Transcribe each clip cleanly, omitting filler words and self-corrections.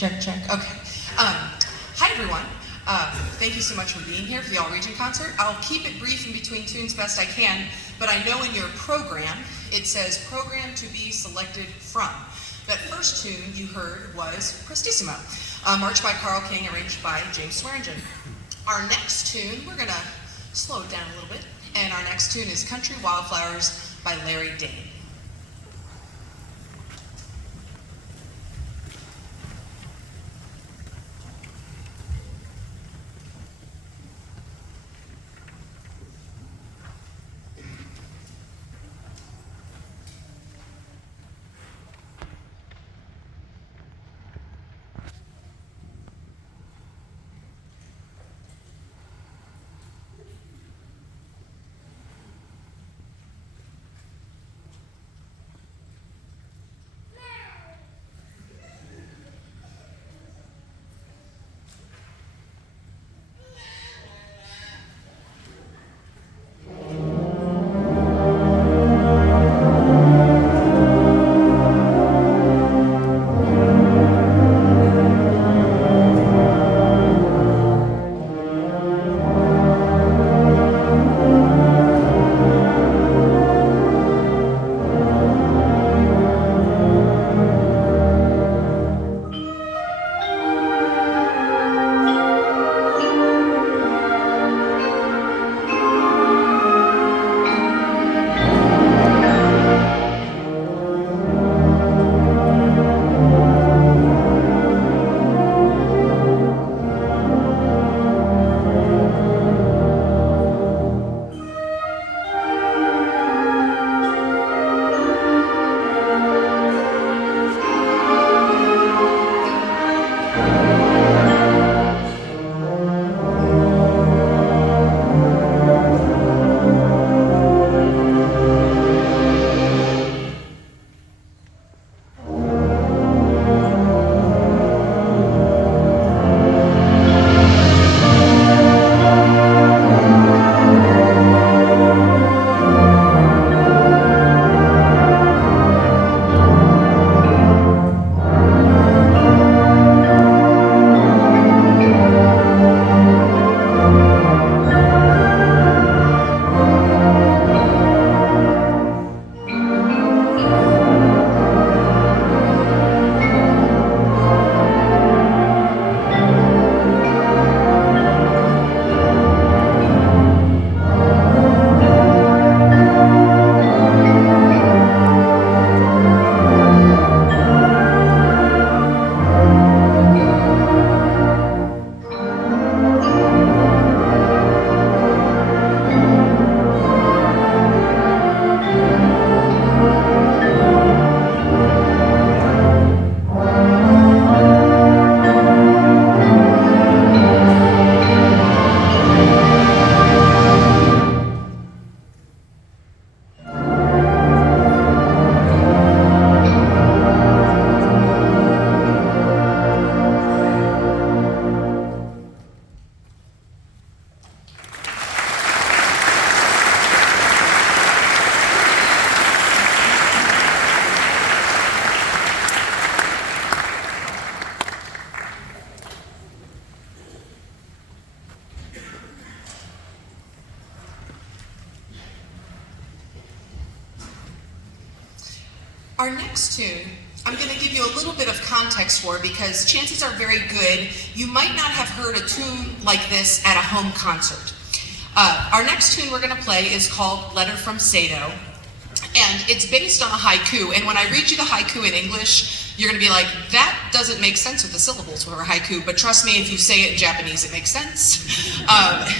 Check, check. Okay. Hi, everyone. Thank you so much for being here for the All Region concert. I'll keep it brief in between tunes best I can, but I know in your program it says program to be selected from. That first tune you heard was Prestissimo, marched by Carl King, arranged by James Swearingen. Our next tune, we're gonna slow it down a little bit, and our next tune is Country Wildflowers by Larry Dane. Our next tune, I'm going to give you a little bit of context for because chances are very good you might not have heard a tune like this at a home concert. Our next tune we're going to play is called Letter from Sado, and it's based on a haiku, and when I read you the haiku in English, you're going to be like, that doesn't make sense with the syllables for a haiku, but trust me, if you say it in Japanese, it makes sense.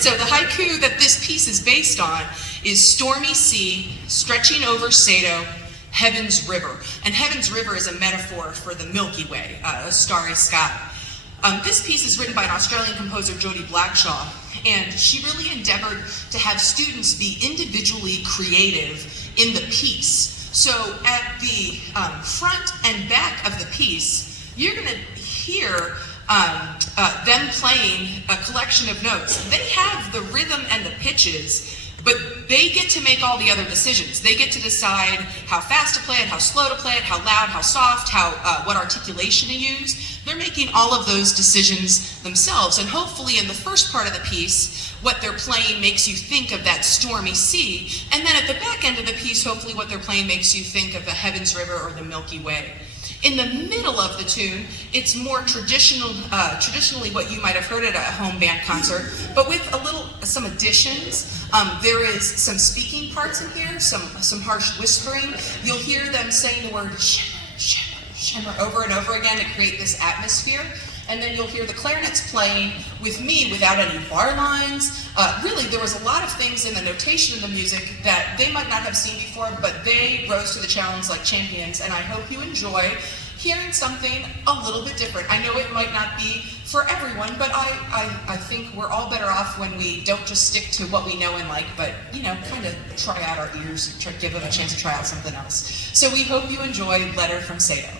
So the haiku that this piece is based on is Stormy Sea, Stretching Over Sado, Heaven's River. And Heaven's River is a metaphor for the Milky Way, a starry sky. This piece is written by an Australian composer, Jodie Blackshaw, and she really endeavored to have students be individually creative in the piece. So at the front and back of the piece, you're going to hear them playing a collection of notes. They have the rhythm and the pitches, but they get to make all the other decisions. They get to decide how fast to play it, how slow to play it, how loud, how soft, what articulation to use. They're making all of those decisions themselves, and hopefully in the first part of the piece, what they're playing makes you think of that stormy sea, and then at the back end of the piece, hopefully what they're playing makes you think of the Heavens River or the Milky Way. In the middle of the tune, it's more traditionally what you might have heard at a home band concert, but with some additions. There is some speaking parts in here, some harsh whispering. You'll hear them saying the word shimmer, shimmer, shimmer over and over again to create this atmosphere. And then you'll hear the clarinets playing with me without any bar lines. Really, there was a lot of things in the notation of the music that they might not have seen before, but they rose to the challenge like champions, and I hope you enjoy hearing something a little bit different. I know it might not be for everyone, but I think we're all better off when we don't just stick to what we know and like, but, kind of try out our ears, give them a chance to try out something else. So we hope you enjoy Letter from Sado.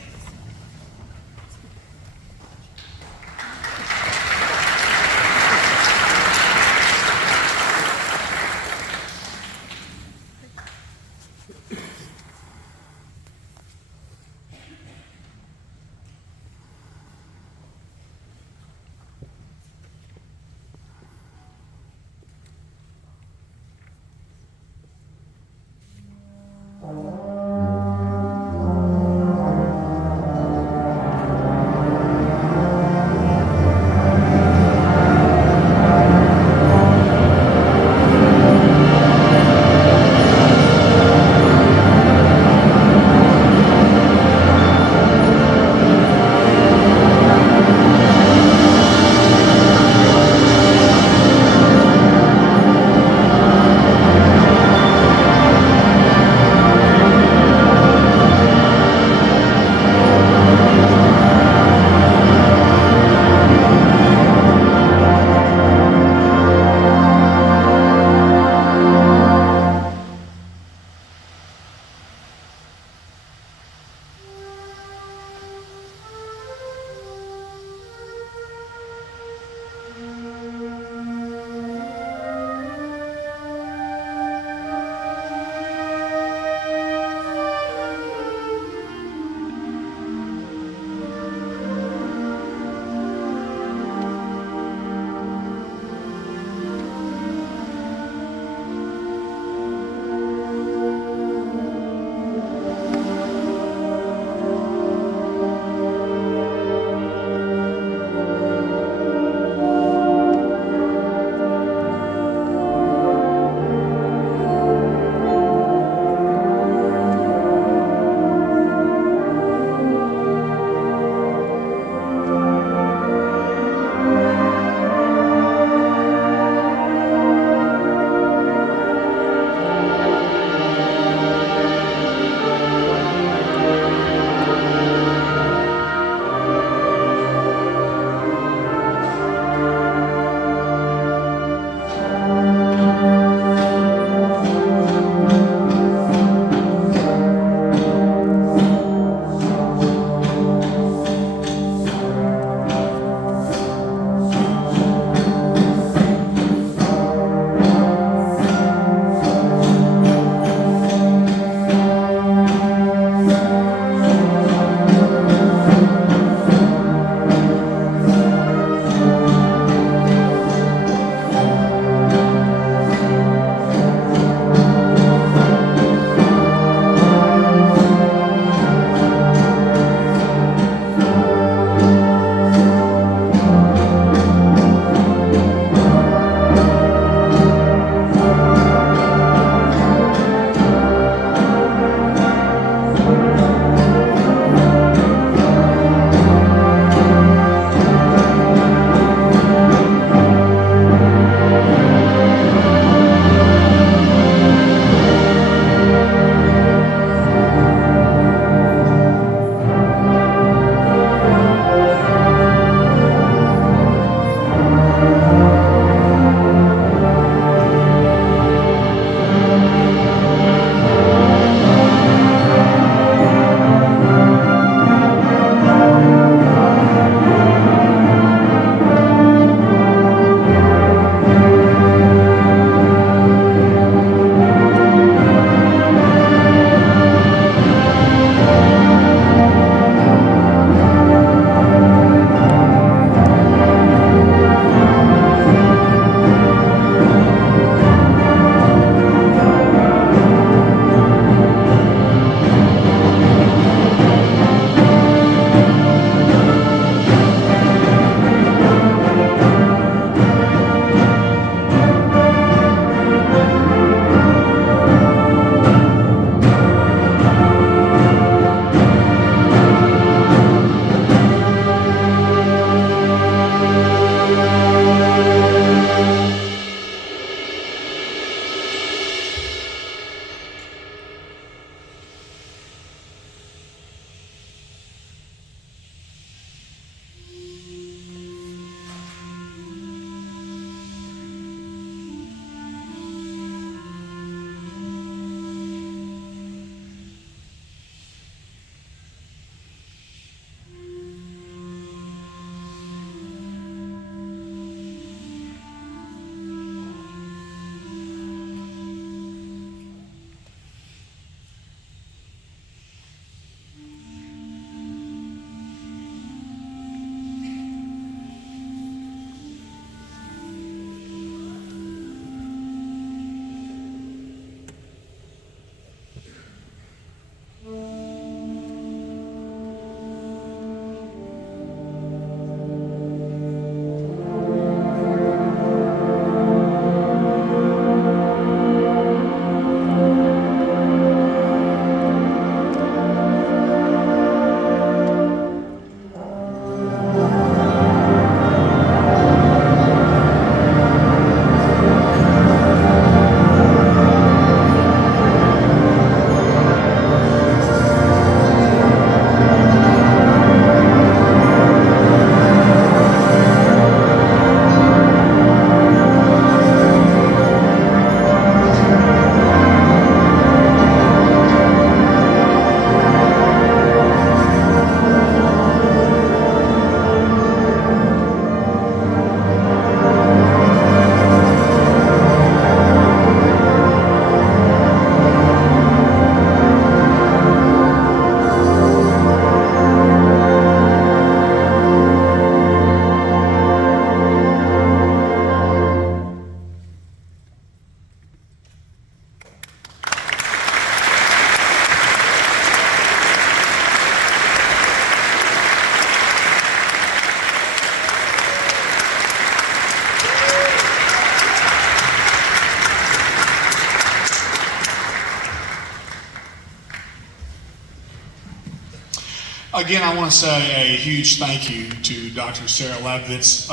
Again, I want to say a huge thank you to Dr. Sarah Labovitz.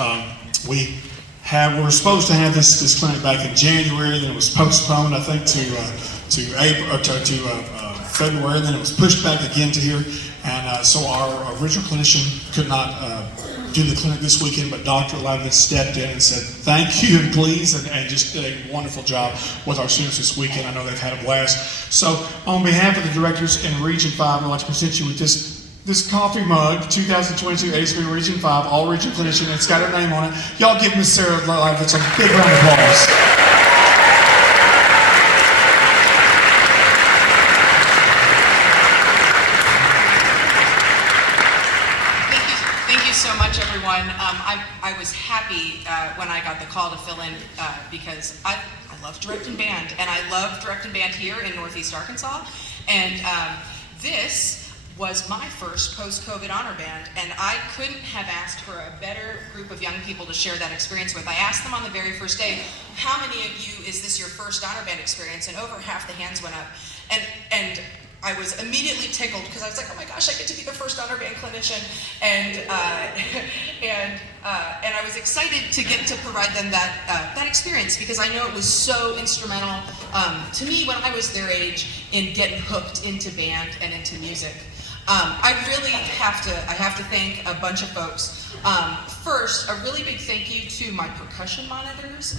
We were supposed to have this clinic back in January, then it was postponed, I think, to April, to February, and then it was pushed back again to here. And so our original clinician could not do the clinic this weekend, but Dr. Labovitz stepped in and said, thank you and please, and just did a wonderful job with our students this weekend. I know they've had a blast. So on behalf of the directors in Region 5, I'd like to present you with this coffee mug, 2022 ASB Region 5, all region clinician. It's got her name on it. Y'all give Miss Sarah Labovitz a big round of applause. So much, everyone. I was happy when I got the call to fill in because I love directing band, and I love directing band here in Northeast Arkansas. And this was my first post-COVID honor band, and I couldn't have asked for a better group of young people to share that experience with. I asked them on the very first day, how many of you is this your first honor band experience? And over half the hands went up. And I was immediately tickled because I was like, oh my gosh, I get to be the first honor band clinician, and I was excited to get to provide them that experience because I know it was so instrumental to me when I was their age in getting hooked into band and into music. I really have to thank a bunch of folks. First, a really big thank you to my percussion monitors,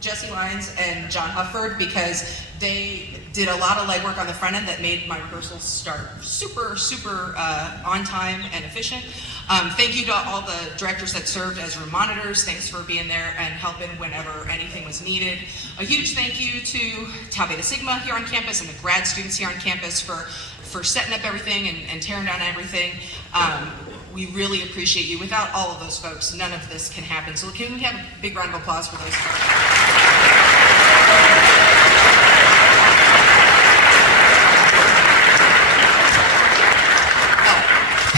Jesse Lyons and John Hufford, because they did a lot of legwork on the front end that made my rehearsals start super on time and efficient. Thank you to all the directors that served as room monitors. Thanks for being there and helping whenever anything was needed. A huge thank you to Tau Beta Sigma here on campus and the grad students here on campus for setting up everything and tearing down everything. We really appreciate you. Without all of those folks, none of this can happen. So can we have a big round of applause for those folks?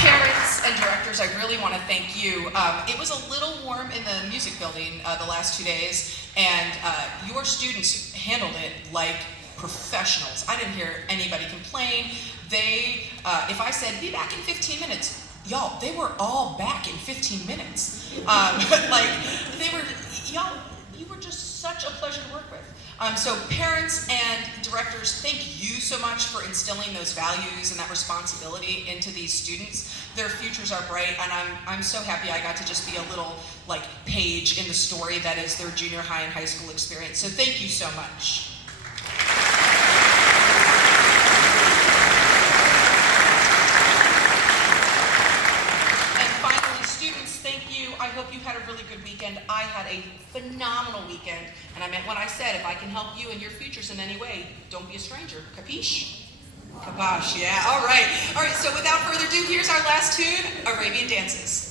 Parents and directors, I really want to thank you. It was a little warm in the music building the last 2 days, and your students handled it like professionals. I didn't hear anybody complain. If I said, be back in 15 minutes, y'all, they were all back in 15 minutes. You were just such a pleasure to work with. So parents and directors, thank you so much for instilling those values and that responsibility into these students. Their futures are bright, and I'm so happy I got to just be a little page in the story that is their junior high and high school experience. So thank you so much. I hope you had a really good weekend. I had a phenomenal weekend, and I meant what I said. If I can help you in your futures in any way, don't be a stranger. Capiche? Kaposh, yeah. All right, so without further ado, here's our last tune, Arabian Dances.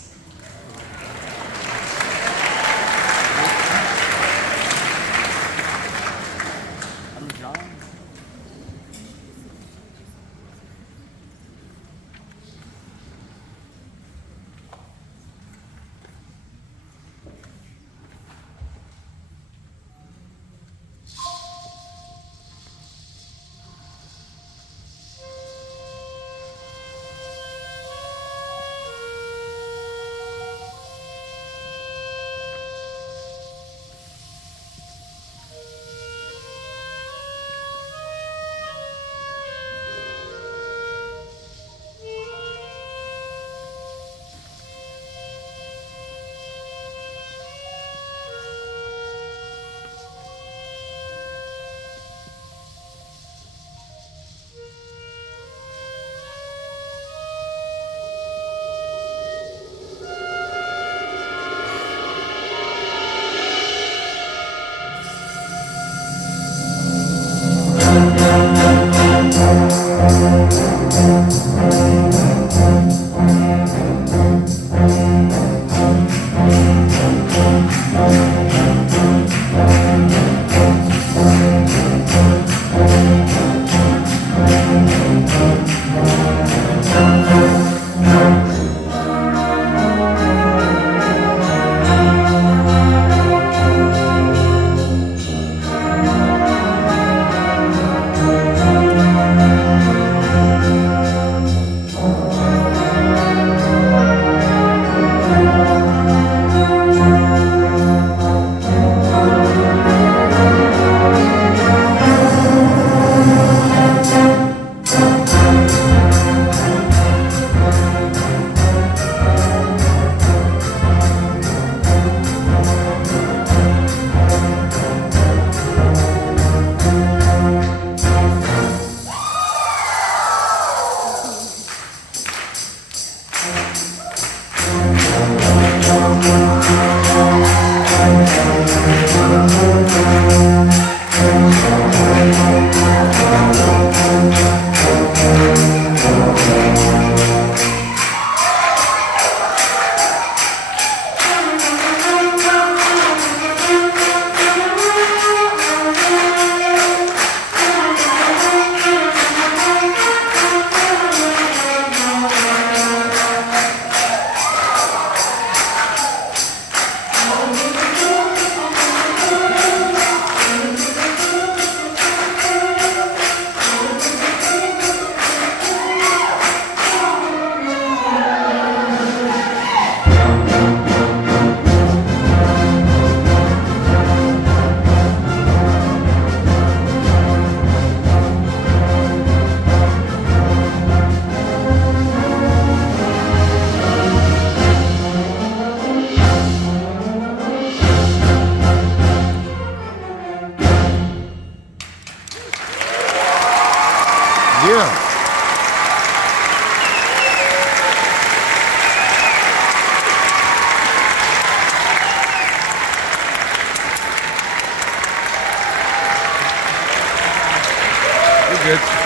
Yeah. You're good.